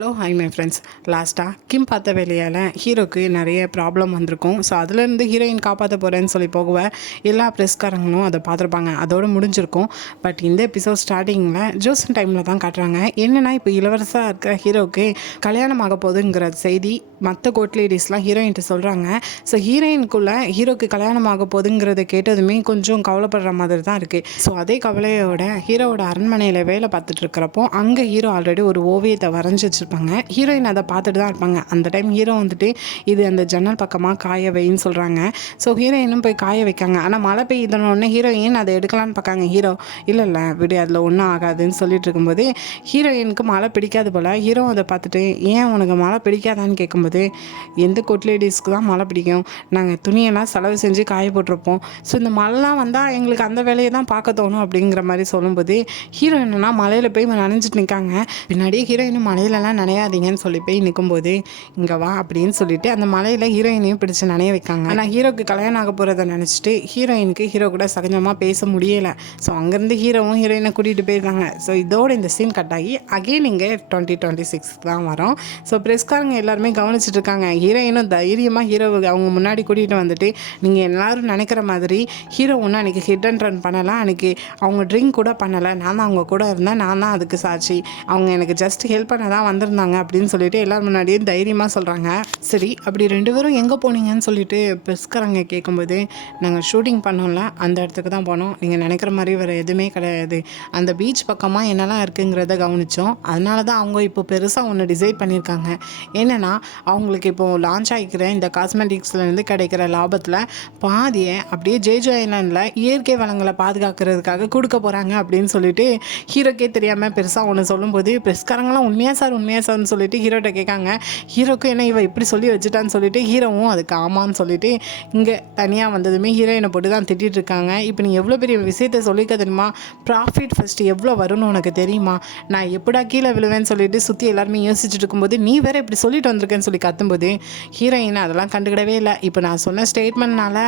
Hello hi my friends. லாஸ்ட்டாக கிம் பார்த்த வேலையால் ஹீரோக்கு நிறைய ப்ராப்ளம் வந்திருக்கும். ஸோ அதுலேருந்து ஹீரோயின் காப்பாற்ற போகிறேன்னு சொல்லி போகுவ எல்லா ப்ரெஸ்காரங்களும் அதை பார்த்துருப்பாங்க. அதோடு முடிஞ்சிருக்கும். பட் இந்த எபிசோட் ஸ்டார்டிங்கில் ஜோசன் டைமில் தான் காட்டுறாங்க. என்னென்னா இப்போ இளவரசாக இருக்கிற ஹீரோவுக்கு கல்யாணம் ஆக போகுதுங்கிற செய்தி மற்ற கோட் லேடிஸ்லாம் ஹீரோயின்ட்டு சொல்கிறாங்க. ஸோ ஹீரோயினுக்குள்ளே ஹீரோக்கு கல்யாணம் ஆக போகுதுங்கிறத கேட்டதுமே கொஞ்சம் கவலைப்படுற மாதிரி தான் இருக்குது. ஸோ அதே கவலையோட ஹீரோவோட அரண்மனையில் வேலை பார்த்துட்டு இருக்கிறப்போ அங்கே ஹீரோ ஆல்ரெடி ஒரு ஓவியத்தை வரைஞ்சி வச்சிருப்பாங்க. ஹீரோயின் அதை பார்த்துட்டு தான் இருப்பாங்க. அந்த டைம் ஹீரோ வந்துட்டு இது அந்த ஜன்னல் பக்கமாக காய வைன்னு சொல்கிறாங்க. ஸோ ஹீரோயினும் போய் காய வைக்காங்க. ஆனால் மழை பெய்யுதுன்னு ஹீரோயின் அதை எடுக்கலான்னு பார்க்காங்க. ஹீரோ இல்லை விடு அதில் ஒன்றும் ஆகாதுன்னு சொல்லிட்டு இருக்கும்போது ஹீரோயினுக்கு மழை பிடிக்காது போல். ஹீரோ அதை பார்த்துட்டு ஏன் உனக்கு மழை பிடிக்காதான்னு கேட்கும்போது எந்த கோட் லேடிஸ்க்கு தான் மழை பிடிக்கும், நாங்கள் துணியெல்லாம் செலவு செஞ்சு காய போட்டிருப்போம். ஸோ இந்த மழைலாம் வந்தால் எங்களுக்கு அந்த வேலையை தான் பார்க்க தோணும் அப்படிங்கிற மாதிரி சொல்லும்போது ஹீரோயினா மலையில் போய் நனைஞ்சிட்டு நிற்காங்க. பின்னாடியே ஹீரோயினும் மலையிலலாம் நனையாதீங்கன்னு சொல்லி போய் நிற்கும்போது இங்கே வா அப்படின்னு சொல்லிட்டு அந்த மலையில் ஹீரோயினையும் பிடிச்சி நனைய வைக்காங்க. ஆனால் ஹீரோக்கு கல்யாணம் ஆக போகிறத நினச்சிட்டு ஹீரோயினுக்கு ஹீரோ கூட சகஜமாக பேச முடியலை. ஸோ அங்கேருந்து ஹீரோவும் ஹீரோயினை கூட்டிகிட்டு போயிருக்காங்க. ஸோ இதோட இந்த சீன் கட் ஆகி அகெயின் இங்கே 2026 தான் வரும். ஸோ ப்ரெஸ்காரங்க எல்லாருமே கவனிச்சுட்டு இருக்காங்க. ஹீரோயினும் தைரியமாக ஹீரோ அவங்க முன்னாடி கூட்டிகிட்டு வந்துட்டு நீங்கள் எல்லோரும் நினைக்கிற மாதிரி ஹீரோ ஒன்று அன்றைக்கி ஹிட் அண்ட் ரன் பண்ணலாம், அன்றைக்கி அவங்க ட்ரிங்க் கூட பண்ணலை, நான் தான் அவங்க கூட இருந்தேன், நான் தான் அதுக்கு சாட்சி, அவங்க எனக்கு ஜஸ்ட் ஹெல்ப் பண்ண தான் வந்திருந்தாங்க அப்படின்னு சொல்லிட்டு எல்லாரும் முன்னாடியே தைரியமாக சொல்கிறாங்க. சரி அப்படி ரெண்டு பேரும் எங்கே போனீங்கன்னு சொல்லிட்டு ப்ரெஸ்காரங்க கேட்கும்போது நாங்கள் ஷூட்டிங் பண்ணோம்ல அந்த இடத்துக்கு தான் போனோம், நீங்கள் நினைக்கிற மாதிரி வேறு எதுவுமே கிடையாது, அந்த பீச் பக்கமாக என்னெல்லாம் இருக்குங்கிறத கவனித்தோம், அதனால தான் அவங்க இப்போ பெருசாக ஒன்று டிசைட் பண்ணியிருக்காங்க. என்னென்னா அவங்களுக்கு இப்போது லான்ச் ஆகிக்கிற இந்த காஸ்மெட்டிக்ஸ்லேருந்து கிடைக்கிற லாபத்தில் பாதியை அப்படியே ஜேஜோ ஐலாண்டில் இயற்கை வளங்களை பாதுகாக்கிறதுக்காக கொடுக்க போகிறாங்க அப்படின்னு சொல்லிட்டு ஹீரோக்கே தெரியாமல் பெருசாக ஒன்று சொல்லும்போது ப்ரெஸ்காரங்களாம் உண்மையாக சார்னு சொல்லிட்டு ஹீரோட்ட கேட்காங்க. ஹீரோக்கு என்ன இவ இப்படி சொல்லி வச்சுட்டான்னு சொல்லிட்டு ஹீரோவும் அதுக்கு ஆமான்னு சொல்லிட்டு இங்கே தனியாக வந்ததுமே ஹீரோயினை போட்டு தான் திட்டிகிட்டு இருக்காங்க. இப்போ நீ எவ்வளோ பெரிய விஷயத்தை சொல்லிக்க தெரியுமா, ப்ராஃபிட் ஃபஸ்ட்டு எவ்வளோ வரும்னு உனக்கு தெரியுமா, நான் எப்படா கீழே விழுவேன்னு சொல்லிட்டு சுற்றி எல்லாருமே யோசிச்சுட்டு இருக்கும்போது நீ வேற இப்படி சொல்லிட்டு வந்திருக்கேன்னு சொல்லி கத்தும்போது ஹீரோயின் அதெல்லாம் கண்டுக்கிடவே இல்லை. இப்போ நான் சொன்ன ஸ்டேட்மெண்ட்னால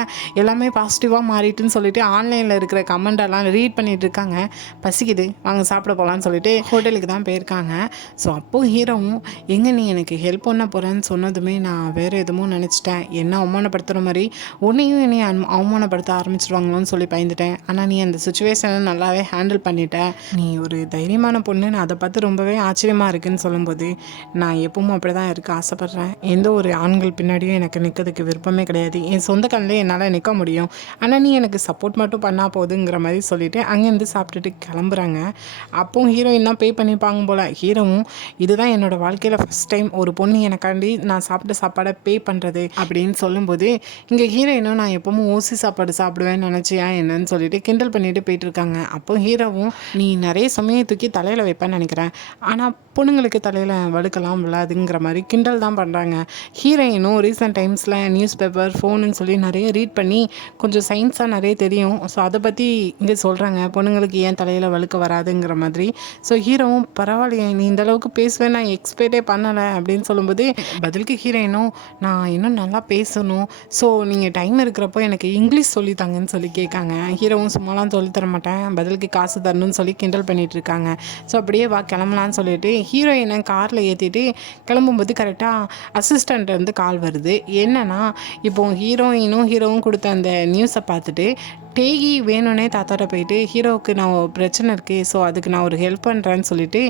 எல்லாமே பாசிட்டிவாக மாறிட்டுன்னு சொல்லிட்டு ஆன்லைனில் இருக்கிற கமெண்டெல்லாம் ரீட் பண்ணிட்டு இருக்காங்க. பசிக்குது வாங்க சாப்பிட போகலான்னு சொல்லிட்டு ஹோட்டலுக்கு தான் போயிருக்காங்க. ஸோ அப்போது ஹீரோவும் எங்கே நீ எனக்கு ஹெல்ப் பண்ண போகிறேன்னு சொன்னதுமே நான் வேறு எதுவும் நினச்சிட்டேன், என்ன அவமானப்படுத்துகிற மாதிரி உன்னையும் என்னை அவமானப்படுத்த ஆரம்பிச்சிருவாங்களோன்னு சொல்லி பயந்துட்டேன். ஆனால் நீ அந்த சுச்சுவேஷனை நல்லாவே ஹேண்டில் பண்ணிட்ட, நீ ஒரு தைரியமான பொண்ணு, நான் அதை பார்த்து ரொம்பவே ஆச்சரியமாக இருக்குன்னு சொல்லும்போது நான் எப்பவும் அப்படி தான் இருக்க ஆசைப்பட்றேன், எந்த ஒரு ஆண்கள் பின்னாடியும் எனக்கு நிற்கிறதுக்கு விருப்பமே கிடையாது, என் சொந்த கண்ணிலே என்னால் நிற்க முடியும், ஆனால் நீ எனக்கு சப்போர்ட் மட்டும் பண்ணால் போதுங்கிற மாதிரி சொல்லிவிட்டு அங்கேருந்து சாப்பிட்டுட்டு கிளம்புறாங்க. அப்போவும் ஹீரோயின் தான் பே பண்ணிப்பாங்க போல். ஹீரோவும் இதுதான் என்னோட வாழ்க்கையில் ஃபஸ்ட் டைம் ஒரு பொண்ணு எனக்காண்டி நான் சாப்பிட்ட சாப்பாடை பே பண்ணுறது அப்படின்னு சொல்லும்போது இங்கே ஹீரோயினும் நான் எப்பவும் ஓசி சாப்பாடு சாப்பிடுவேன்னு நினச்சியா என்னன்னு சொல்லிட்டு கிண்டல் பண்ணிட்டு போயிட்டு இருக்காங்க. அப்போ ஹீரோவும் நீ நிறைய சமயம் தூக்கி தலையில் வைப்பேன்னு நினைக்கிறேன், ஆனால் பொண்ணுங்களுக்கு தலையில் வழுக்கலாம் விழாதுங்கிற மாதிரி கிண்டல் தான் பண்ணுறாங்க. ஹீரோயினும் ரீசெண்ட் டைம்ஸில் நியூஸ் பேப்பர் ஃபோனுன்னு சொல்லி நிறைய ரீட் பண்ணி கொஞ்சம் சயின்ஸாக நிறைய தெரியும். ஸோ அதை பற்றி இங்கே சொல்கிறாங்க, பொண்ணுங்களுக்கு ஏன் தலையில் வழுக்க வராதுங்கிற மாதிரி. ஸோ ஹீரோவும் பரவாயில்லையே நீ இந்த அளவுக்கு பேசுவேன் நான் எக்ஸ்பெக்டே பண்ணலை அப்படின்னு சொல்லும்போது பதிலுக்கு ஹீரோயினும் நான் இன்னும் நல்லா பேசணும், ஸோ நீங்கள் டைம் இருக்கிறப்போ எனக்கு இங்கிலீஷ் சொல்லித்தாங்கன்னு சொல்லி கேட்காங்க. ஹீரோவும் சும்மாலாம் சொல்லித்தர மாட்டேன், பதிலுக்கு காசு தரணும்னு சொல்லி கிண்டல் பண்ணிகிட்டு இருக்காங்க. ஸோ அப்படியே வா கிளம்பலான்னு சொல்லிட்டு ஹீரோயினை காரில் ஏற்றிட்டு கிளம்பும்போது கரெக்டாக அசிஸ்டண்ட் வந்து கால் வருது. என்னென்னா இப்போ ஹீரோவும் கொடுத்த அந்த நியூஸை பார்த்துட்டு டேகி வேணும்னே தாத்தாட்ட போயிட்டு ஹீரோவுக்கு நான் பிரச்சனை இருக்குது, ஸோ அதுக்கு நான் ஒரு ஹெல்ப் பண்ணுறேன்னு சொல்லிட்டு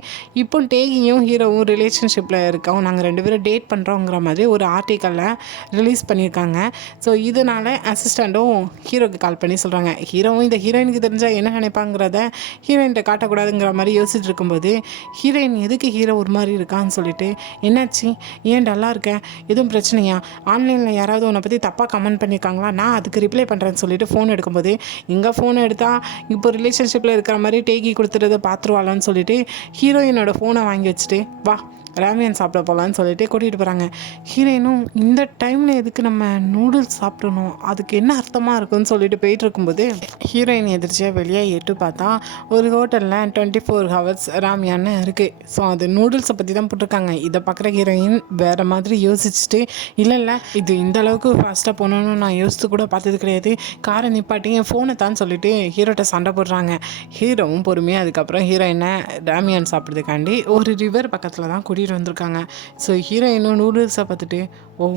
இப்போ டேகியும் ஹீரோவும் ரிலேஷன்ஷிப்பில் இருக்கோம், நாங்கள் ரெண்டு பேரும் டேட் பண்ணுறோங்கிற மாதிரி ஒரு ஆர்டிக்கலில் ரிலீஸ் பண்ணியிருக்காங்க. ஸோ இதனால் அசிஸ்டண்ட்டும் ஹீரோக்கு கால் பண்ணி சொல்கிறாங்க. ஹீரோவும் இந்த ஹீரோயினுக்கு தெரிஞ்சால் என்ன நினைப்பாங்கிறத ஹீரோயின்கிட்ட காட்டக்கூடாதுங்கிற மாதிரி யோசிச்சுட்டு இருக்கும்போது ஹீரோயின் எதுக்கு ஹீரோ ஒரு மாதிரி இருக்கான்னு சொல்லிட்டு என்னாச்சு ஏன் டல்லாக இருக்கேன், எதுவும் பிரச்சனையா, ஆன்லைனில் யாராவது உன்னை பற்றி தப்பாக கமெண்ட் பண்ணியிருக்காங்களா, நான் அதுக்கு ரிப்ளை பண்ணுறேன்னு சொல்லிட்டு ஃபோன் எடுக்கும்போது இங்கே ஃபோனை எடுத்தால் இப்போ ரிலேஷன்ஷிப்பில் இருக்கிற மாதிரி டேக்கி கொடுத்துறத பார்த்துருவாளான்னு சொல்லிட்டு ஹீரோயினோட ஃபோனை வாங்கி வச்சுட்டு வா ராமியன் சாப்பிட போகலான்னு சொல்லிட்டு கூட்டிகிட்டு போகிறாங்க. ஹீரோயினும் இந்த டைமில் எதுக்கு நம்ம நூடுல்ஸ் சாப்பிடணும், அதுக்கு என்ன அர்த்தமாக இருக்குன்னு சொல்லிட்டு போயிட்டு இருக்கும்போது ஹீரோயின் எதிர்ச்சியாக வெளியே எட்டு பார்த்தா ஒரு ஹோட்டலில் 24 hours ராமியான்னு இருக்குது. ஸோ அது நூடுல்ஸை பற்றி தான் போட்டிருக்காங்க. இதை பார்க்குற ஹீரோயின் வேறு மாதிரி யோசிச்சுட்டு இல்லை இது இந்த அளவுக்கு ஃபாஸ்ட்டாக போகணுன்னு நான் யோசித்து கூட பார்த்தது கிடையாது, காரை நிப்பாட்டி என் ஃபோனை தான் சொல்லிட்டு ஹீரோட்ட சண்டை போடுறாங்க. ஹீரோவும் பொறுமையாக அதுக்கப்புறம் ஹீரோயினை ராமியான் சாப்பிட்றதுக்காண்டி ஒரு ரிவர் பக்கத்தில் தான் கூட்டிகிட்டு கூட்டிகிட்டு வந்திருக்காங்க. ஸோ ஹீரோயினும் நூடுல்ஸை பார்த்துட்டு, ஓ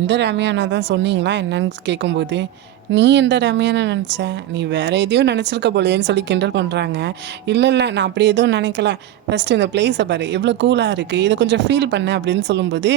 இந்த ரம்யானா தான் சொன்னீங்களா என்னன்னு கேட்கும்போது, நீ எந்த ரம்யானை நினச்ச, நீ வேறு எதையும் நினச்சிருக்க போலேன்னு சொல்லி கிண்டல் பண்ணுறாங்க. இல்லை இல்லை நான் அப்படி எதுவும் நினைக்கல, ஃபஸ்ட்டு இந்த பிளேஸை பாரு எவ்வளோ கூலாக இருக்குது, இதை கொஞ்சம் ஃபீல் பண்ணு அப்படின்னு சொல்லும்போது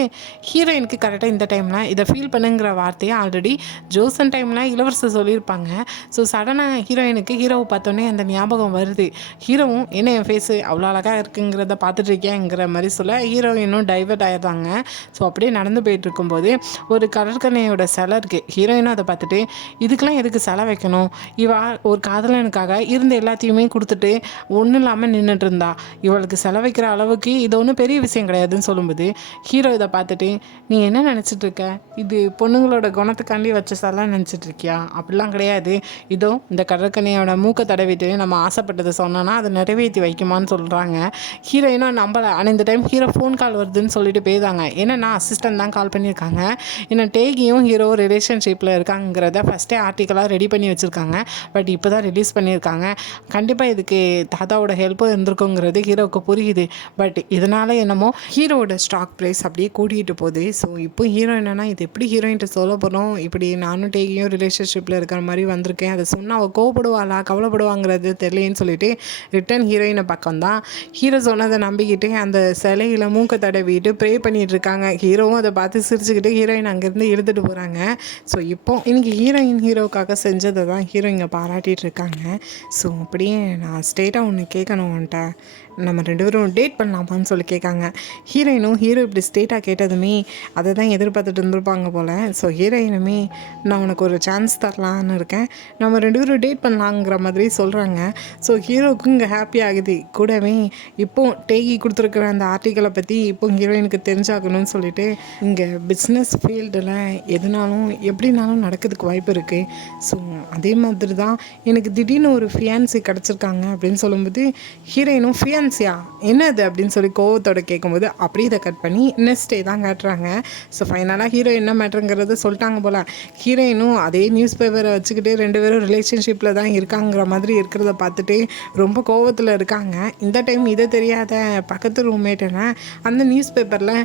ஹீரோயினுக்கு கரெக்டாக இந்த டைமில் இதை ஃபீல் பண்ணுங்கிற வார்த்தையை ஆல்ரெடி ஜோசன் டைமில் இளவரசர் சொல்லியிருப்பாங்க. ஸோ சடனாக ஹீரோயினுக்கு ஹீரோவை பார்த்தோன்னே அந்த ஞாபகம் வருது. ஹீரோவும் என்ன என் ஃபேஸு அவ்வளோ அழகாக இருக்குங்கிறத பார்த்துட்டு இருக்கேங்கிற மாதிரி சொல்ல ஹீரோயினும் டைவர்ட் ஆகிடுறாங்க. ஸோ அப்படியே நடந்து போயிட்டு இருக்கும்போது ஒரு கடற்கரையோட சிலை இருக்குது. ஹீரோயினும் அதை பார்த்துட்டு, இதுக்கெல்லாம் எதுக்கு சிலை வைக்கணும், இவா ஒரு காதலனுக்காக இருந்த எல்லாத்தையுமே கொடுத்துட்டு ஒன்றும் இல்லாமல் நின்றுட்டு இருந்தா, இவளுக்கு சிலை வைக்கிற அளவுக்கு இது ஒன்றும் பெரிய விஷயம் கிடையாதுன்னு சொல்லும்போது ஹீரோ இதை பார்த்துட்டு, நீ என்ன நினச்சிட்டு இருக்க, இது பொண்ணுங்களோட குணத்துக்காண்டி வச்ச சிலை நினச்சிட்டு இருக்கியா, அப்படிலாம் கிடையாது, இதோ இந்த கடற்கரையோட மூக்கை தடவிட்டு நம்ம ஆசைப்பட்டதை சொன்னோன்னா அதை நிறைவேற்றி வைக்குமான்னு சொல்கிறாங்க. ஹீரோயினும் நம்பலை. ஆனால் இந்த டைம் ஹீரோ ஃபோன் கால் வருதுன்னு சொல்லிட்டு போயிதாங்க. ஏன்னா அசிஸ்டன்ட் தான் கால் பண்ணியிருக்காங்க. ஏன்னா டேகியும் ஹீரோ ரிலேஷன்ஷிப்பில் இருக்காங்கிறத ஃபஸ்ட்டே ஆர்டிக்கலாக ரெடி பண்ணி வச்சுருக்காங்க. பட் இப்போ தான் ரிலீஸ் பண்ணியிருக்காங்க. கண்டிப்பாக இதுக்கு தாத்தாவோட ஹெல்ப்பும் இருந்திருக்குங்கிறது ஹீரோவுக்கு புரியுது. பட் இதனால் என்னமோ ஹீரோவோட ஸ்டாக் ப்ரைஸ் அப்படியே கூட்டிகிட்டு போகுது. ஸோ இப்போ ஹீரோ என்னென்னா, இது எப்படி ஹீரோயின்ட்டு சொல்ல போகிறோம், இப்படி நானும் டேகியும் ரிலேஷன்ஷிப்பில் இருக்கிற மாதிரி வந்திருக்கேன், அதை சொன்னால் அவள் கோவப்படுவாளா கவலைப்படுவாங்கிறது தெரியலேன்னு சொல்லிட்டு ரிட்டன் ஹீரோயினை பக்கம் தான் ஹீரோ சொன்னதை நம்பிக்கிட்டு அந்த சிலையில் மூக்கை தடவிட்டு ப்ரே பண்ணிகிட்டு இருக்காங்க. ஹீரோவும் அதை பார்த்து சிரிச்சுக்கிட்டு ஹீரோயின் அங்கேருந்து எடுத்துகிட்டு போகிறாங்க. ஸோ இப்போ இன்றைக்கி ஹீரோக்காக செஞ்சதை தான் ஹீரோ இங்கே பாராட்டிகிட்டு இருக்காங்க. ஸோ அப்படியே நான் ஸ்ட்ரெயிட்டாக ஒன்று கேட்கணும் உன்ட்ட, நம்ம 2 பேரும் டேட் பண்ணலாமான்னு சொல்லி கேட்காங்க. ஹீரோயினும் ஹீரோ இப்படி ஸ்ட்ரெயிட்டாக கேட்டதுமே அதை தான் எதிர்பார்த்துட்டு இருந்திருப்பாங்க போல். ஸோ ஹீரோயினுமே நான் உனக்கு ஒரு சான்ஸ் தரலான்னு இருக்கேன், நம்ம 2 பேரும் டேட் பண்ணலாங்கிற மாதிரி சொல்கிறாங்க. ஸோ ஹீரோவுக்கும் இங்கே ஹாப்பி ஆகுது. கூடவே இப்போ டேகி கொடுத்துருக்குற அந்த ஆர்டிக்கலை பற்றி இப்போ ஹீரோயினுக்கு தெரிஞ்சாகணும்னு சொல்லிட்டு இங்கே பிஸ்னஸ் ஃபீல்டில் எதுனாலும் எப்படினாலும் நடக்கிறதுக்கு வாய்ப்பு இருக்குது. ஸோ அதே மாதிரி தான் எனக்கு திடீர்னு ஒரு ஃபியான்சி கிடச்சிருக்காங்க அப்படின்னு சொல்லும்போது ஹீரோயினும் ஃபியான்சியா என்னது அப்படின்னு சொல்லி கோவத்தோட கேட்கும்போது அப்படியே இதை கட் பண்ணி நெக்ஸ்ட் டே தான் காட்டுறாங்க. ஸோ ஃபைனலாக ஹீரோ என்ன மேட்டருங்கிறத சொல்லிட்டாங்க போல். ஹீரோயினும் அதே நியூஸ் பேப்பரை வச்சுக்கிட்டு 2 பேரும் ரிலேஷன்ஷிப்பில் தான் இருக்காங்கிற மாதிரி இருக்கிறத பார்த்துட்டு ரொம்ப கோவத்தில் இருக்காங்க. இந்த டைம் இதை தெரியாத பக்கத்து ரூம்மேட்டுன்னா அந்த நியூஸ் பேப்பரில்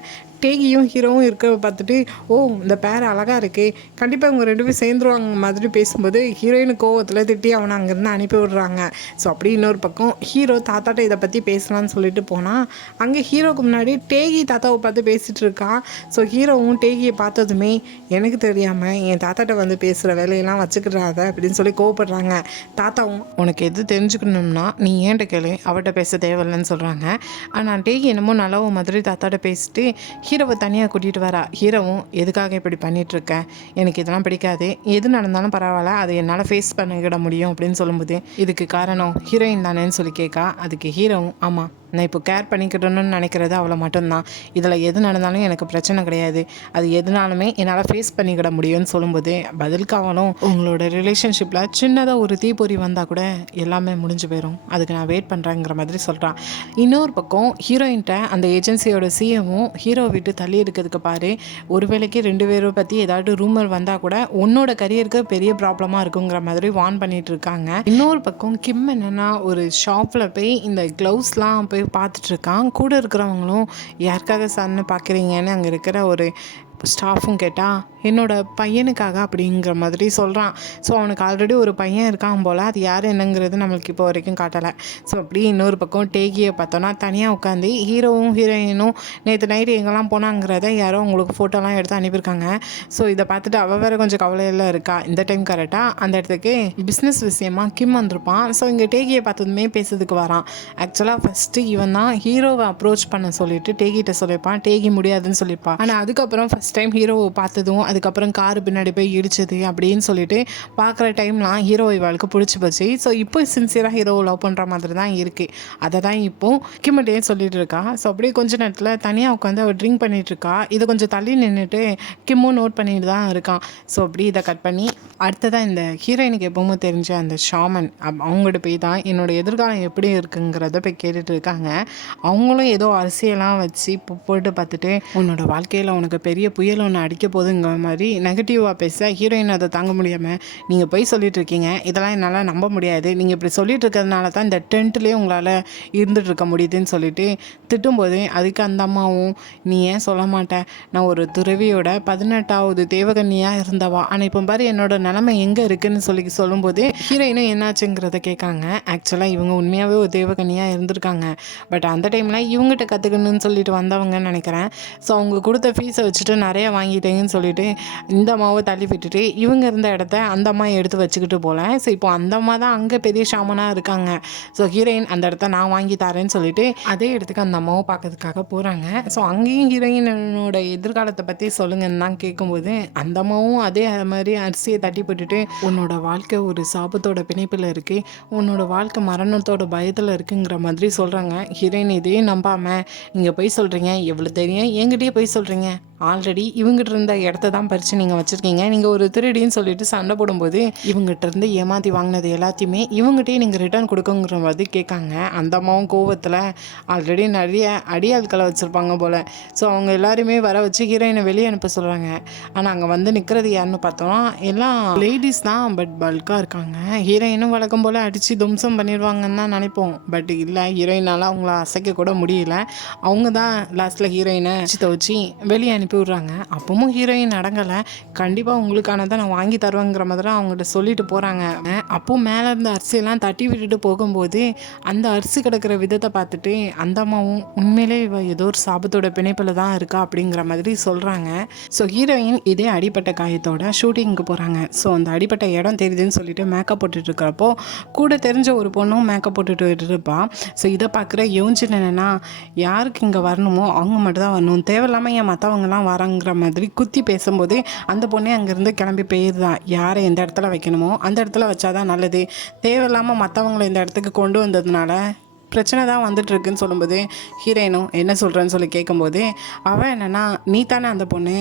டேகியும் ஹீரோவும் இருக்க பார்த்துட்டு, ஓ இந்த பேர் அழகாக இருக்கே, கண்டிப்பாக இவங்க 2 பேரும் சேர்ந்துருவாங்க மாதிரி பேசும்போது ஹீரோயின் கோவத்தில் திட்டி அவனை அங்கேருந்து அனுப்பி விடுறாங்க. ஸோ அப்படி இன்னொரு பக்கம் ஹீரோ தாத்தாட்ட இதை பற்றி பேசலான்னு சொல்லிட்டு போனால் அங்கே ஹீரோவுக்கு முன்னாடி டேகி தாத்தாவை பார்த்து பேசிகிட்டு இருக்கா. ஸோ ஹீரோவும் டேகியை பார்த்ததுமே, எனக்கு தெரியாமல் என் தாத்தாட்ட வந்து பேசுகிற வேலையெல்லாம் வச்சுக்கிறாத அப்படின்னு சொல்லி கோவப்படுறாங்க. தாத்தாவும், உனக்கு எது தெரிஞ்சுக்கணும்னா நீ ஏன்ட்ட கேளு, அவட்ட பேச தேவையில்லைன்னு சொல்கிறாங்க. ஆனால் டேகி என்னமோ நல்லவ மாதிரி தாத்தாட்ட பேசிட்டு ஹீரோவை தனியாக கூட்டிகிட்டு வரா. ஹீரோவும், எதுக்காக இப்படி பண்ணிகிட்ருக்கேன், எனக்கு இதெல்லாம் பிடிக்காது, எது நடந்தாலும் பரவாயில்ல, அதை என்னால் ஃபேஸ் பண்ணிக்கிட முடியும் அப்படின்னு சொல்லும்போது, இதுக்கு காரணம் ஹீரோயின் தானேன்னு சொல்லி கேட்கா. அதுக்கு ஹீரோவும், ஆமாம் நான் இப்போ கேர் பண்ணிக்கிட்டணும்னு நினைக்கிறது அவளை மட்டும்தான், இதில் எது நடந்தாலும் எனக்கு பிரச்சனை கிடையாது, அது எதுனாலுமே என்னால் ஃபேஸ் பண்ணிக்கிட முடியும்னு சொல்லும்போது பதிலுக்கு அவளும், உங்களோட ரிலேஷன்ஷிப்பில் சின்னதாக ஒரு தீப்பொறி வந்தால் கூட எல்லாமே முடிஞ்சு போயிடும், அதுக்கு நான் வெயிட் பண்ணுறேங்கிற மாதிரி சொல்கிறான். இன்னொரு பக்கம் ஹீரோயின்ட்ட அந்த ஏஜென்சியோட சிஎம்மும் ஹீரோ விட்டு தள்ளி இருக்கிறதுக்கு பாரு, ஒரு வேளைக்கு 2 பேரை பற்றி ஏதாவது ரூமர் வந்தால் கூட உன்னோட கரியருக்கு பெரிய ப்ராப்ளமாக இருக்குங்கிற மாதிரி வார்ன் பண்ணிட்டு இருக்காங்க. இன்னொரு பக்கம் கிம் என்னென்னா ஒரு ஷாப்பில் போய் இந்த க்ளவுஸ்லாம் போய் பார்த்துட்ருக்கான். கூட இருக்கிறவங்களும் யாருக்காக சன்னு பார்க்குறீங்கன்னு அங்கே இருக்கிற ஒரு ஸ்டாஃபும் கேட்டால் என்னோட பையனுக்காக அப்படிங்கிற மாதிரி சொல்கிறான். ஸோ அவனுக்கு ஆல்ரெடி ஒரு பையன் இருக்கான் போல், அது யார் என்னங்கிறது நம்மளுக்கு இப்போ வரைக்கும் காட்டலை. ஸோ அப்படி இன்னொரு பக்கம் டேகியை பார்த்தோன்னா தனியாக உட்காந்து ஹீரோவும் ஹீரோயினும் நேற்று நைட்டு எங்கெல்லாம் போனாங்கிறத யாரோ உங்களுக்கு ஃபோட்டோலாம் எடுத்து அனுப்பியிருக்காங்க. ஸோ இதை பார்த்துட்டு அவள் வேறு கொஞ்சம் கவலையில் இருக்கா. இந்த டைம் கரெக்டாக அந்த இடத்துக்கு பிஸ்னஸ் விஷயமா கிம் வந்திருப்பான். ஸோ இங்கே டேகியை பார்த்ததுமே பேசுறதுக்கு வரான். ஆக்சுவலாக ஃபஸ்ட்டு இவன் தான் ஹீரோவை அப்ரோச் பண்ண சொல்லிட்டு டேகிட்ட சொல்லியிருப்பான். டேகி முடியாதுன்னு சொல்லியிருப்பான். ஆனால் அதுக்கப்புறம் ஃபஸ்ட் டைம் ஹீரோவை பார்த்ததும் அதுக்கப்புறம் காரு பின்னாடி போய் இடிச்சது அப்படின்னு சொல்லிட்டு பார்க்குற டைம்லாம் ஹீரோ இவளுக்கு பிடிச்சி போச்சு. ஸோ இப்போ சின்சியராக ஹீரோவை லவ் பண்ணுற மாதிரி தான் இருக்குது. அதை தான் இப்போ கிம்மிட்டே சொல்லிட்டு இருக்கா. ஸோ அப்படியே கொஞ்ச நேரத்தில் தனியாக உட்காந்து அவள் ட்ரிங்க் பண்ணிகிட்டு இருக்கா. இதை கொஞ்சம் தள்ளி நின்றுட்டு கிம்மும் நோட் பண்ணிட்டு தான் இருக்கான். ஸோ அப்படி இதை கட் பண்ணி அடுத்ததாக இந்த ஹீரோயினுக்கு எப்பவுமே தெரிஞ்ச அந்த ஷாமன் அவங்ககிட்ட போய் தான் என்னோட எதிர்காலம் எப்படி இருக்குங்கிறத போய் கேட்டுட்டு இருக்காங்க. அவங்களும் ஏதோ அரசியலாம் வச்சு போட்டு பார்த்துட்டு உன்னோட வாழ்க்கையில் உனக்கு பெரிய புயல் ஒன்று அடிக்க போகுதுங்கிற மாதிரி நெகட்டிவாக பேச ஹீரோயின் அதை தாங்க முடியாமல் நீங்கள் போய் சொல்லிட்டு இருக்கீங்க, இதெல்லாம் என்னால் நம்ப முடியாது, நீங்கள் இப்படி சொல்லிட்டு இருக்கிறதுனால தான் இந்த டென்ட்லேயே உங்களால் இருந்துட்டு இருக்க முடியுதுன்னு சொல்லிட்டு திட்டும்போது அதுக்கு அந்த அம்மாவும் நீ ஏன் சொல்ல மாட்டேன், நான் ஒரு துறவியோட 18வது தேவகன்னியாக இருந்தவா, ஆனால் இப்போ பாரு என்னோட நிலைமை எங்கே இருக்குன்னு சொல்லும்போது ஹீரோயினும் என்னாச்சுங்கிறத கேட்காங்க. ஆக்சுவலாக இவங்க உண்மையாகவே ஒரு தேவகன்னியாக இருந்திருக்காங்க. பட் அந்த டைமில் இவங்ககிட்ட கற்றுக்கணும்னு சொல்லிட்டு வந்தவங்கன்னு நினைக்கிறேன். ஸோ அவங்க கொடுத்த ஃபீஸை வச்சுட்டு நிறைய வாங்கிட்டேங்கன்னு சொல்லிட்டு இந்த அம்மாவை தள்ளி விட்டுட்டு இவங்க இருந்த இடத்த அந்த அம்மா எடுத்து வச்சுக்கிட்டு போகல. ஸோ இப்போ அந்த அம்மா தான் அங்கே பெரிய ஷாமனாக இருக்காங்க. ஸோ ஹீரோயின் அந்த இடத்த நான் வாங்கி தரேன்னு சொல்லிட்டு அதே இடத்துக்கு அந்த அம்மாவை பார்க்கறதுக்காக போகிறாங்க. ஸோ அங்கேயும் ஹீரோயினோட எதிர்காலத்தை பற்றி சொல்லுங்கன்னு தான் கேட்கும்போது அந்த அம்மாவும் அதே மாதிரி அரிசியை தட்டி போட்டுட்டு உன்னோட வாழ்க்கை ஒரு சாபத்தோட பிணைப்பில் இருக்குது, உன்னோட வாழ்க்கை மரணத்தோட பயத்தில் இருக்குங்கிற மாதிரி சொல்கிறாங்க. ஹீரோயின் இதையும் நம்பாமல் நீங்கள் போய் சொல்கிறீங்க, எவ்வளோ தெரியும் என்கிட்டயே போய் சொல்கிறீங்க, ஆல்ரெடி இவங்ககிட்ட இருந்த இடத்த தான் பறித்து நீங்கள் வச்சுருக்கீங்க, நீங்கள் ஒரு திருடின்னு சொல்லிட்டு சண்டை போடும்போது இவங்ககிட்ட இருந்து ஏமாற்றி வாங்கினது எல்லாத்தையுமே இவங்ககிட்டயே நீங்கள் ரிட்டர்ன் கொடுக்குங்கிற மாதிரி கேட்காங்க. அந்த அம்மாவும் கோவத்தில் ஆல்ரெடி நிறைய அடியாட்களை வச்சுருப்பாங்க போல். ஸோ அவங்க எல்லாருமே வர வச்சு ஹீரோயினை வெளியே அனுப்ப சொல்கிறாங்க. ஆனால் அங்கே வந்து நிற்கிறது யாருன்னு பார்த்தோம்னா எல்லாம் லேடிஸ் தான், பட் பல்காக இருக்காங்க. ஹீரோயினும் வழக்கம் போல் அடித்து தும்சம் பண்ணிடுவாங்கன்னு தான் நினைப்போம். பட் இல்லை, ஹீரோயினால் அவங்கள அசைக்க கூட முடியல. அவங்க தான் லாஸ்ட்டில் ஹீரோயினை துவச்சி வெளியே அனுப்பி விட்றாங்க. அப்பவும் ஹீரோயின் அடங்கலை, கண்டிப்பாக உங்களுக்கானதை நான் வாங்கி தருவேங்கிற மாதிரி அவங்கள்ட்ட சொல்லிட்டு போகிறாங்க. அப்போ மேலே இருந்த அரிசியெல்லாம் தட்டி விட்டுட்டு போகும்போது அந்த அரிசி கிடக்கிற விதத்தை பார்த்துட்டு அந்த அம்மாவும் உண்மையிலே இவ ஏதோ ஒரு சாபத்தோட பிணைப்பில் தான் இருக்கா அப்படிங்கிற மாதிரி சொல்கிறாங்க. ஸோ ஹீரோயின் இதே அடிப்பட்ட காயத்தோட ஷூட்டிங்க்கு போகிறாங்க. ஸோ அந்த அடிப்பட்ட இடம் தெரியுதுன்னு சொல்லிட்டு மேக்கப் போட்டுட்டு இருக்கிறப்போ கூட தெரிஞ்ச ஒரு பொண்ணும் மேக்கப் போட்டுட்டு இருப்பான். ஸோ இதை பார்க்குற யோசிச்சுட்டு என்னென்னா யாருக்கு இங்கே வரணுமோ அவங்க மட்டும் தான் வரணும், தேவையில்லாமல் ஏன் மற்றவங்கலாம் வராங்கிற மாதிரி குத்தி பேசும்போது அந்த பொண்ணே அங்கேருந்து கிளம்பி போயிருதான். யாரை எந்த இடத்துல வைக்கணுமோ அந்த இடத்துல வச்சாதான் நல்லது, தேவையில்லாமல் மற்றவங்களை இந்த இடத்துக்கு கொண்டு வந்ததுனால பிரச்சனை தான் வந்துட்டுருக்குன்னு சொல்லும்போது ஹீரோயினும் என்ன சொல்கிறேன்னு சொல்லி கேட்கும்போது அவன் என்னென்னா நீ தானே அந்த பொண்ணு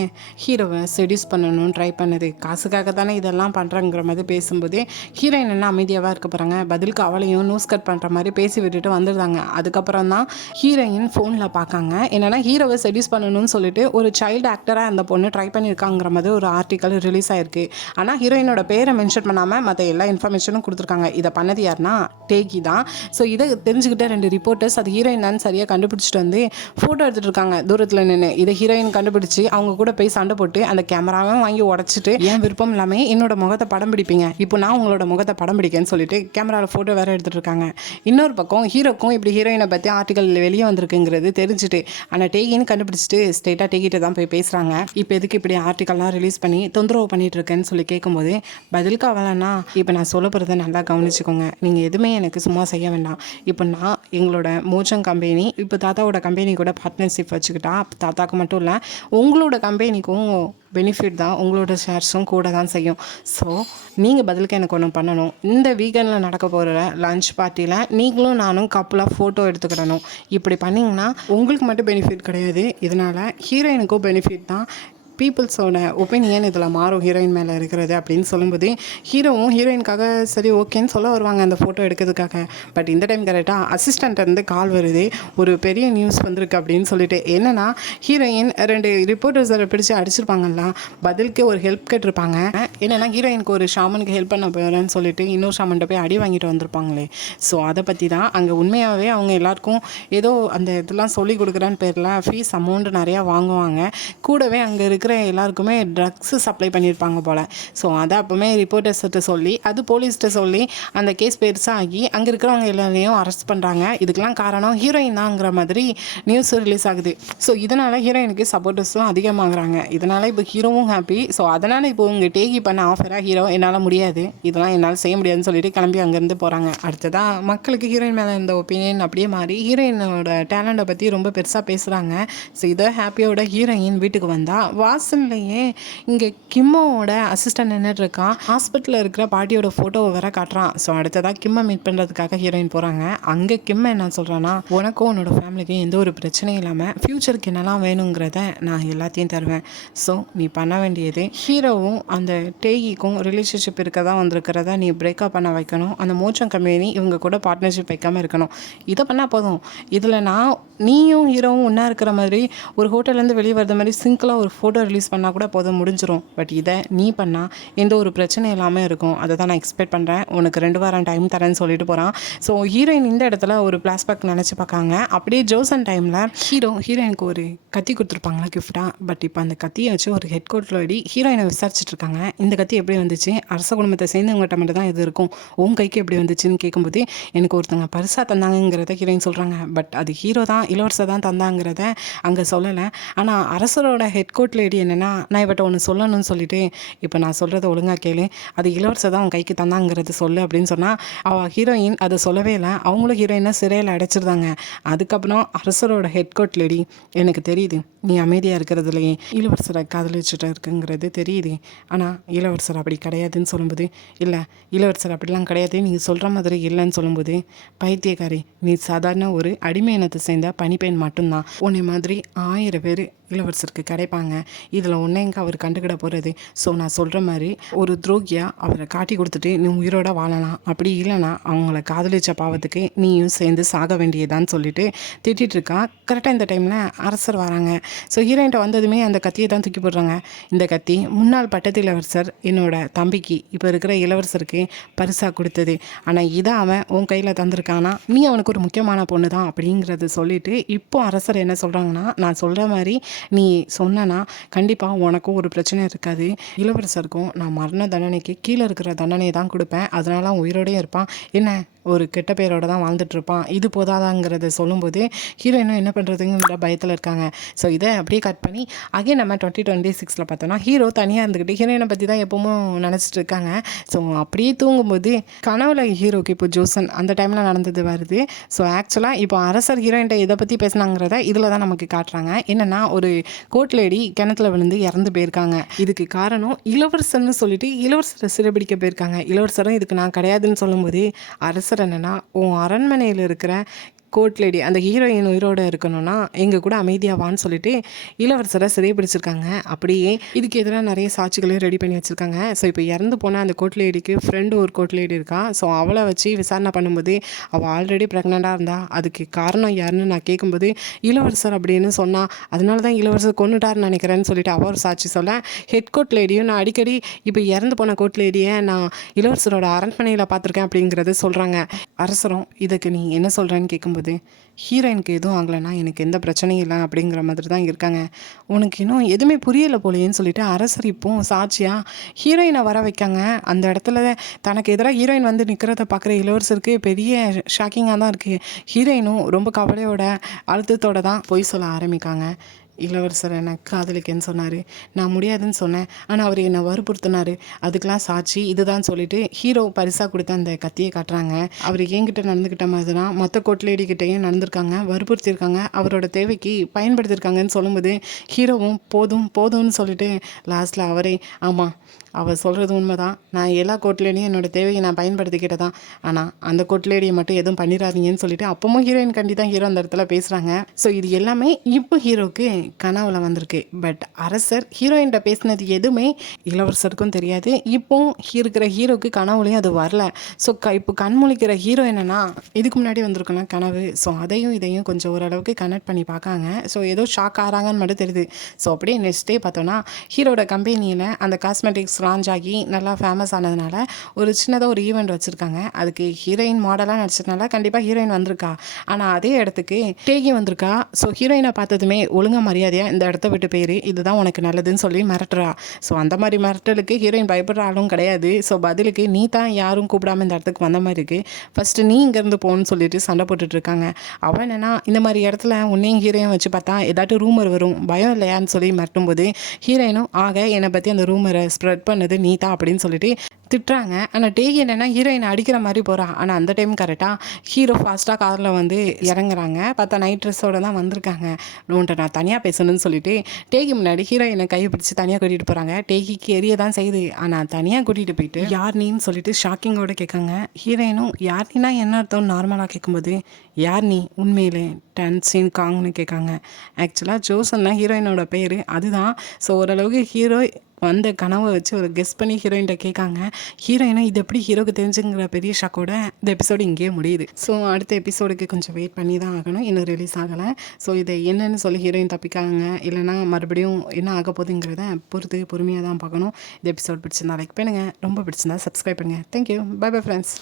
ஹீரோவை செடியூஸ் பண்ணணும்னு ட்ரை பண்ணது, காசுக்காக தானே இதெல்லாம் பண்ணுறங்கிற மாதிரி பேசும்போது ஹீரோயின் என்ன அமைதியாக இருக்க போகிறாங்க. பதிலுக்கு அவளையும் நியூஸ் கட் பண்ணுற மாதிரி பேசி விட்டுட்டு வந்துடுறாங்க. அதுக்கப்புறம் தான் ஹீரோயின் ஃபோனில் பார்க்காங்க. என்னென்னா ஹீரோவை செடியூஸ் பண்ணணும்னு சொல்லிட்டு ஒரு சைல்டு ஆக்டராக அந்த பொண்ணு ட்ரை பண்ணியிருக்காங்கிற மாதிரி ஒரு ஆர்டிக்கல் ரிலீஸ் ஆகிருக்கு. ஆனால் ஹீரோயினோட பேரை மென்ஷன் பண்ணாமல் மற்ற எல்லா இன்ஃபர்மேஷனும் கொடுத்துருக்காங்க. இதை பண்ணது யாருன்னா டேகி தான். ஸோ இதை தெரிஞ்சுக்கிட்டு 2 ரிப்போர்ட்டர்ஸ் அது ஹீரோயின் தான் சரியாக கண்டுபிடிச்சிட்டு வந்து ஃபோட்டோ எடுத்துகிட்டு இருக்காங்க தூரத்தில் நின்று. இதை ஹீரோயின் கண்டுபிடிச்சி அவங்க கூட போய் சண்டை போட்டு அந்த கேமராவை வாங்கி உடச்சிட்டு ஏன் விருப்பம் இல்லாமல் என்னோட முகத்தை படம் பிடிப்பீங்க, இப்போ நான் உங்களோட முகத்தை படம் பிடிக்கேன்னு சொல்லிட்டு கேமராவில் ஃபோட்டோ வேறு எடுத்துகிட்டு இருக்காங்க. இன்னொரு பக்கம் ஹீரோக்கும் இப்படி ஹீரோயினை பற்றி ஆர்டிக்கல் வெளியே வந்திருக்குங்கிறது தெரிஞ்சுட்டு ஆனால் டேகின்னு கண்டுபிடிச்சிட்டு ஸ்ட்ரெயிட்டாக டேகிட்ட தான் போய் பேசுகிறாங்க. இப்போ எதுக்கு இப்படி ஆர்டிக்கல்லாம் ரிலீஸ் பண்ணி தொந்தரவு பண்ணிட்டு இருக்கேன்னு சொல்லி கேட்கும்போது பதிலுக்கு அவளன்னா இப்போ நான் சொல்ல போகிறத நல்லா கவனிச்சுக்கோங்க, நீங்கள் எதுவுமே எனக்கு சும்மா செய்ய வேண்டாம், இப்போ நான் எங்களோட மோஜங் கம்பெனி இப்போ தாத்தாவோட கம்பெனி கூட பார்ட்னர்ஷிப் வச்சுக்கிட்டா தாத்தாக்கு மட்டும் இல்லை உங்களோட கம்பெனிக்கும் பெனிஃபிட் தான், உங்களோட ஷேர்ஸும் கூட தான் செய்யும். ஸோ நீங்கள் பதிலுக்கு எனக்கு ஒன்று பண்ணணும், இந்த வீக்கெண்டில் நடக்க போகிற லன்ச் பார்ட்டியில் நீங்களும் நானும் கப்பலாக ஃபோட்டோ எடுத்துக்கிடணும். இப்படி பண்ணிங்கன்னா உங்களுக்கு மட்டும் பெனிஃபிட் கிடையாது, இதனால் ஹீரோயினுக்கும் பெனிஃபிட் தான், பீப்புள்ஸோட ஒப்பீனியன் இதில் மாறும் ஹீரோயின் மேலே இருக்கிறது அப்படின்னு சொல்லும்போது ஹீரோவும் ஹீரோயினுக்காக சரி ஓகேன்னு சொல்ல வருவாங்க அந்த ஃபோட்டோ எடுக்கிறதுக்காக. பட் இந்த டைம் கரெக்டாக அசிஸ்டண்ட்லேருந்து கால் வருது, ஒரு பெரிய நியூஸ் வந்திருக்கு அப்படின்னு சொல்லிட்டு. என்னென்னா ஹீரோயின் 2 ரிப்போர்ட்டர்ஸை பிடிச்சி அடிச்சிருப்பாங்கல்ல, பதிலுக்கு ஒரு ஹெல்ப் கேட்டிருப்பாங்க. என்னென்னா ஹீரோயினுக்கு ஒரு ஷாமனுக்கு ஹெல்ப் பண்ண போகிறேன்னு சொல்லிட்டு இன்னொரு ஷாமன்கிட்ட போய் அடி வாங்கிட்டு வந்திருப்பாங்களே. ஸோ அதை பற்றி தான் அங்கே உண்மையாகவே அவங்க எல்லாருக்கும் ஏதோ அந்த இதெல்லாம் சொல்லி கொடுக்குறான்னு பேரில் ஃபீஸ் அமௌண்ட் நிறையா வாங்குவாங்க. கூடவே அங்கே இருக்கிற எல்லாருக்குமே ட்ரக்ஸு சப்ளை பண்ணியிருப்பாங்க போல். ஸோ அதை அப்போவுமே ரிப்போர்ட்டர்ஸ்கிட்ட சொல்லி அது போலீஸ்கிட்ட சொல்லி அந்த கேஸ் பெருசாக ஆகி அங்கே இருக்கிறவங்க எல்லாரையும் அரெஸ்ட் பண்ணுறாங்க. இதுக்கெல்லாம் காரணம் ஹீரோயின் தாங்கிற மாதிரி நியூஸ் ரிலீஸ் ஆகுது. ஸோ இதனால் ஹீரோயினுக்கு சப்போர்ட்டர்ஸும் அதிகமாகறாங்க. இதனால் இப்போ ஹீரோவும் ஹாப்பி. ஸோ அதனால் இப்போ உங்கள் டேகி பண்ண ஆஃபராக ஹீரோ என்னால் முடியாது, இதெல்லாம் என்னால் செய்ய முடியாதுன்னு சொல்லிட்டு கிளம்பி அங்கேருந்து போகிறாங்க. அடுத்ததாக மக்களுக்கு ஹீரோயின் மேலே இருந்த ஒப்பீனியன் அப்படியே மாறி ஹீரோயினோட டேலண்ட்டை பற்றி ரொம்ப பெருசாக பேசுகிறாங்க. ஸோ இதை ஹாப்பியோட ஹீரோயின் வீட்டுக்கு வந்தால் வாசல்லையே இங்கே கிம்மோட அசிஸ்டன்ட் நின்றுட்டு இருக்கான். ஹாஸ்பிட்டலில் இருக்கிற பாட்டியோட ஃபோட்டோவை வேற காட்டுறான். ஸோ அடுத்ததாக கிம்மை மீட் பண்ணுறதுக்காக ஹீரோயின் போகிறாங்க. அங்கே கிம்மை என்ன சொல்கிறான்னா, உனக்கும் உன்னோட ஃபேமிலிக்கும் எந்த ஒரு பிரச்சனையும் இல்லாமல் ஃப்யூச்சருக்கு என்னெல்லாம் வேணுங்கிறத நான் எல்லாத்தையும் தருவேன். ஸோ நீ பண்ண வேண்டியது ஹீரோவும் அந்த டேகிக்கும் ரிலேஷன்ஷிப் இருக்க தான் வந்திருக்கிறத நீ பிரேக்கப் பண்ண வைக்கணும். அந்த மோச்சம் கம்பெனி இவங்க கூட பார்ட்னர்ஷிப் வைக்காமல் இருக்கணும். இதை பண்ணால் போதும். இதில் நீயும் ஹீரோவும் ஒன்றா இருக்கிற மாதிரி ஒரு ஹோட்டல்லேருந்து வெளியே வர்ற மாதிரி சிங்கிளாக ஒரு ஃபோட்டோ ரிலீஸ் பண்ணால் கூட போதும், முடிஞ்சிடும். பட் இதை நீ பண்ணால் எந்த ஒரு பிரச்சனையும் இல்லாமல் இருக்கும். அதை தான் நான் எக்ஸ்பெக்ட் பண்ணுறேன். உனக்கு 2 வாரம் டைம் தரேன்னு சொல்லிட்டு போகிறான். ஸோ ஹீரோயின் இந்த இடத்துல ஒரு ஃப்ளாஷ்பேக் நினச்சி பார்க்காங்க. அப்படியே ஜோசன் டைமில் ஹீரோயினுக்கு ஒரு கத்தி கொடுத்துருப்பாங்களா கிஃப்டாக. பட் இப்போ அந்த கத்தியை வச்சு ஒரு ஹெட் கோர்ட்டில் ஓடி ஹீரோயினை விசாரிச்சுட்டு இருக்காங்க. இந்த கத்தி எப்படி வந்துச்சு, அரச குடும்பத்தை சேர்ந்தவங்ககிட்ட மட்டும் தான் இது இருக்கும், உன் கைக்கு எப்படி வந்துச்சுன்னு கேட்கும்போது எனக்கு ஒருத்தங்க பரிசாக தந்தாங்கிறத ஹீரோயின் சொல்கிறாங்க. பட் அது ஹீரோ தான் இளவரசர் தான் தந்தாங்கிறத அங்கே சொல்லலை. ஆனால் அரசரோட ஹெட் கோர்ட் லேடி என்னென்னா, நான் இவட்ட ஒன்று சொல்லணும்னு சொல்லிட்டு, இப்போ நான் சொல்கிறத ஒழுங்காக கேளு, அது இளவரசர் தான் உன் கைக்கு தந்தாங்கிறது சொல்லு அப்படின்னு சொன்னால் அவள் ஹீரோயின் அதை சொல்லவே இல்லை. அவங்களும் ஹீரோயினை சிறையில் அடைச்சிருந்தாங்க. அதுக்கப்புறம் அரசரோட ஹெட் கோர்ட் லேடி, எனக்கு தெரியுது நீ அமைதியாக இருக்கிறதுலையே இளவரசரை காதலிச்சுட்டு இருக்குங்கிறது தெரியுது, ஆனால் இளவரசர் அப்படி கிடையாதுன்னு சொல்லும்போது, இல்லை இளவரசர் அப்படிலாம் கிடையாது, நீங்கள் சொல்கிற மாதிரி இல்லைன்னு சொல்லும்போது, பைத்தியக்காரி, நீ சாதாரண ஒரு அடிமை இனத்தை சேர்ந்த பனிப்பெண் மட்டும்தான். உன்னை மாதிரி 1000 பேர் இளவரசருக்கு கிடைப்பாங்க. இதில் ஒன்றே எங்கே அவர் கண்டுக்கிட போகிறது. ஸோ நான் சொல்கிற மாதிரி ஒரு துரோகியாக அவரை காட்டி கொடுத்துட்டு நீ உயிரோட வாழலாம். அப்படி இல்லைனா அவங்கள காதலிச்ச பாவத்துக்கு நீயும் சேர்ந்து சாக வேண்டியதான்னு சொல்லிட்டு திட்டிகிட்டு இருக்கா. கரெக்டாக இந்த டைமில் அரசர் வராங்க. ஸோ ஹீரோயின்ட்ட வந்ததுமே அந்த கத்தியை தான் தூக்கி போடுறாங்க. இந்த கத்தி முன்னாள் பட்டத்து இளவரசர் என்னோட தம்பிக்கு இப்போ இருக்கிற இளவரசருக்கு பரிசாக கொடுத்தது. ஆனால் இதை அவன் உன் கையில் தந்திருக்கானா, நீ அவனுக்கு ஒரு முக்கியமான பொண்ணு தான் அப்படிங்கிறத சொல்லிட்டு இப்போ அரசர் என்ன சொல்கிறாங்கன்னா, நான் சொல்கிற மாதிரி நீ சொன்னா கண்டிப்பாக உனக்கும் ஒரு பிரச்சனை இருக்காது. இளவரசருக்கும் நான் மரண தண்டனைக்கு கீழே இருக்கிற தண்டனையை தான் கொடுப்பேன். அதனால உயிரோடே இருப்பான். என்ன ஒரு கெட்ட பேரோட தான் வாழ்ந்துட்டுருப்பான். இது போதாதாங்கிறத சொல்லும்போது ஹீரோயினும் என்ன பண்ணுறதுங்கிற பயத்தில் இருக்காங்க. ஸோ இதை அப்படியே கட் பண்ணி அகைன் நம்ம 2026 பார்த்தோன்னா ஹீரோ தனியாக இருந்துக்கிட்டு ஹீரோயினை பற்றி தான் எப்பவும் நினச்சிட்டு இருக்காங்க. ஸோ அப்படியே தூங்கும்போது கனவுல ஹீரோக்கு இப்போ ஜோசன் அந்த டைமில் நடந்தது வருது. ஸோ ஆக்சுவலாக இப்போ அரசர் ஹீரோயின்ட்ட இதை பற்றி பேசினாங்கிறத இதில் தான் நமக்கு காட்டுறாங்க. என்னென்னா ஒரு கோர்ட் லேடி கிணத்துல விழுந்து இறந்து போயிருக்காங்க. இதுக்கு காரணம் இளவரசர்னு சொல்லிட்டு இளவரசரை சிறைபிடிக்க போயிருக்காங்க. இளவரசரும் இதுக்கு நான் கிடையாதுன்னு சொல்லும்போது அரசர் என்னன்னா, உன் அரண்மனையில் இருக்கிற கோர்ட் லேடி அந்த ஹீரோயின் உயிரோடு இருக்கணும்னா எங்கள் கூட அமைதியாவான்னு சொல்லிட்டு இளவரசரை சிறைப்பிடிச்சிருக்காங்க. அப்படியே இதுக்கு எதிராக நிறைய சாட்சிகளையும் ரெடி பண்ணி வச்சுருக்காங்க. ஸோ இப்போ இறந்து போனால் அந்த கோர்ட் லேடிக்கு ஃப்ரெண்டு ஒரு கோர்ட் லேடி இருக்கா. ஸோ அவளை வச்சு விசாரணை பண்ணும்போது அவள் ஆல்ரெடி ப்ரெக்னெண்ட்டாக இருந்தா. அதுக்கு காரணம் யாருன்னு நான் கேட்கும்போது இளவரசர் அப்படின்னு சொன்னால், அதனால தான் இளவரசர் கொண்டுட்டார்னு நினைக்கிறேன்னு சொல்லிட்டு அவர் சாட்சி சொல்ல, ஹெட் கோர்ட் லேடியும் நான் அடிக்கடி இப்போ இறந்து போன கோர்ட் லேடியை நான் இளவரசரோட அரண்மனையில் பார்த்துருக்கேன் அப்படிங்கிறது சொல்கிறாங்க. அரசரும் இதுக்கு நீ என்ன சொல்கிறேன்னு கேட்கும்போது, ஹீரோயினுக்கு எதுவும் ஆகலைன்னா எனக்கு எந்த பிரச்சனையும் இல்லை அப்படிங்கிற மாதிரி தான் இருக்காங்க. உனக்கு இன்னும் எதுவுமே புரியலை போலேன்னு சொல்லிட்டு அரசர் இப்போ சாட்சியாக ஹீரோயினை வர வைக்காங்க. அந்த இடத்துல தனக்கு எதிராக ஹீரோயின் வந்து நிற்கிறத பார்க்குற இளவரசருக்கு பெரிய ஷாக்கிங்காக தான் இருக்குது. ஹீரோயினும் ரொம்ப கவலையோட அழுத்தத்தோடு தான் பொய் சொல்ல ஆரம்பிக்காங்க. இளவரசர் என்னை காதலிக்கன்னு சொன்னார், நான் முடியாதுன்னு சொன்னேன், ஆனால் அவர் என்னை வற்புறுத்தினார், அதுக்கெலாம் சாட்சி இதுதான் சொல்லிட்டு ஹீரோ பரிசாக கொடுத்த அந்த கத்தியை காட்டுறாங்க. அவர் என்கிட்ட நடந்துக்கிட்ட மாதிரி தான் மற்ற கோட்லேடிக்கிட்டையும் நடந்திருக்காங்க, வற்புறுத்தியிருக்காங்க, அவரோட தேவைக்கு பயன்படுத்தியிருக்காங்கன்னு சொல்லும்போது ஹீரோவும் போதும் போதும்னு சொல்லிட்டு லாஸ்ட்டில் அவரே ஆமாம் அவள் சொல்கிறது உண்மை தான், நான் எல்லா கோட்லேடியும் என்னோடய தேவையை நான் பயன்படுத்திக்கிட்டதான், ஆனால் அந்த கோட்லேடியை மட்டும் எதுவும் பண்ணிடாதீங்கன்னு சொல்லிட்டு அப்பவும் ஹீரோயின் கண்டி தான் ஹீரோ அந்த இடத்துல பேசுகிறாங்க. ஸோ இது எல்லாமே இப்போ ஹீரோக்கு கனவுல வந்திருக்கு. பட் அரசர் ஹீரோயின்ட்ட பேசினது எதுவுமே இளவரசருக்கும் தெரியாது. இப்போ இருக்கிற ஹீரோக்கு கனவுலையும் அது வரல. ஸோ இப்போ கண்முழிக்கிற ஹீரோ என்னன்னா, இதுக்கு முன்னாடி வந்திருக்கலாம் கனவு. ஸோ அதையும் இதையும் கொஞ்சம் ஓரளவுக்கு கனெக்ட் பண்ணி பார்க்காங்க. ஸோ ஏதோ ஷாக் ஆகிறாங்கன்னு மட்டும் தெரியுது. ஸோ அப்படியே நெக்ஸ்ட் டே பார்த்தோன்னா ஹீரோட கம்பெனியில் அந்த காஸ்மெட்டிக்ஸ் லான்ச் ஆகி நல்லா ஃபேமஸ் ஆனதுனால ஒரு சின்னதாக ஒரு ஈவெண்ட் வச்சுருக்காங்க. அதுக்கு ஹீரோயின் மாடலாக நடிச்சதுனால கண்டிப்பாக ஹீரோயின் வந்திருக்கா. ஆனால் அதே இடத்துக்கு டேகி வந்திருக்கா. ஸோ ஹீரோயினை பார்த்ததுமே ஒழுங்காக மரியாதையாக இந்த இடத்த விட்டு போயிரு, இதுதான் உனக்கு நல்லதுன்னு சொல்லி மிரட்டுறா. ஸோ அந்த மாதிரி மிரட்டலுக்கு ஹீரோயின் பயப்படுற ஆளும் கிடையாது. ஸோ பதிலுக்கு நீ தான் யாரும் கூப்பிடாம இந்த இடத்துக்கு வந்த மாதிரி இருக்குது, ஃபஸ்ட்டு நீ இங்கேருந்து போகணும்னு சொல்லிட்டு சண்டை போட்டுட்ருக்காங்க. அவன் என்னன்னா, இந்த மாதிரி இடத்துல உன்னையும் ஹீரோயின் வச்சு பார்த்தா ஏதாட்டும் ரூமர் வரும், பயம் இல்லையான்னு சொல்லி மிரட்டும் போது ஹீரோயினும் ஆக என்னை பற்றி அந்த ரூமரை ஸ்ப்ரெட் பண்ணது நீ தான் அப்படின்னு சொல்லிட்டு திட்டுறாங்க. ஆனால் டேகி என்னென்னா ஹீரோயினை அடிக்கிற மாதிரி போகிறா. ஆனால் அந்த டைம் கரெக்டாக ஹீரோ ஃபாஸ்ட்டாக காரில் வந்து இறங்குறாங்க. பார்த்தா நைட் ட்ரெஸ்ஸோடு தான் வந்திருக்காங்க. உன்ட்ட நான் தனியாக பேசணும்னு சொல்லிட்டு டேகி முன்னாடி ஹீரோயினை கையை பிடிச்சி தனியாக கூட்டிகிட்டு போகிறாங்க. டேகிக்கு எரிய தான் செய்யுது. ஆனால் தனியாக கூட்டிகிட்டு போயிட்டு யார் நீன்னு சொல்லிட்டு ஷாக்கிங்கோடு கேட்காங்க. ஹீரோயினும் யார் நீனா என்ன அர்த்தம் நார்மலாக கேட்கும்போது யார் நீ உண்மையிலே டன்சின் காங்னு கேட்காங்க. ஆக்சுவலாக ஜோசன்னா ஹீரோயினோட பேர் அதுதான். ஸோ ஓரளவுக்கு ஹீரோ வந்த கனவை வச்சு ஒரு கெஸ் பண்ணி ஹீரோயின்கிட்ட கேட்காங்க. ஹீரோயினும் இது எப்படி ஹீரோக்கு தெரிஞ்சுங்கிற பெரிய ஷாக்கோட இந்த எபிசோடு இங்கேயே முடியுது. ஸோ அடுத்த எபிசோடுக்கு கொஞ்சம் வெயிட் பண்ணி தான் ஆகணும். இன்னும் ரிலீஸ் ஆகலை. ஸோ இதை என்னன்னு சொல்லி ஹீரோயின் தப்பிக்காங்க இல்லைனா மறுபடியும் என்ன ஆக போகுதுங்கிறத பொறுமையாக தான் பார்க்கணும். இந்த எபிசோட் பிடிச்சிருந்தா லைக் பண்ணுங்கள். ரொம்ப பிடிச்சிருந்தா சப்ஸ்கிரைப் பண்ணுங்கள். தேங்க்யூ. Bye bye friends.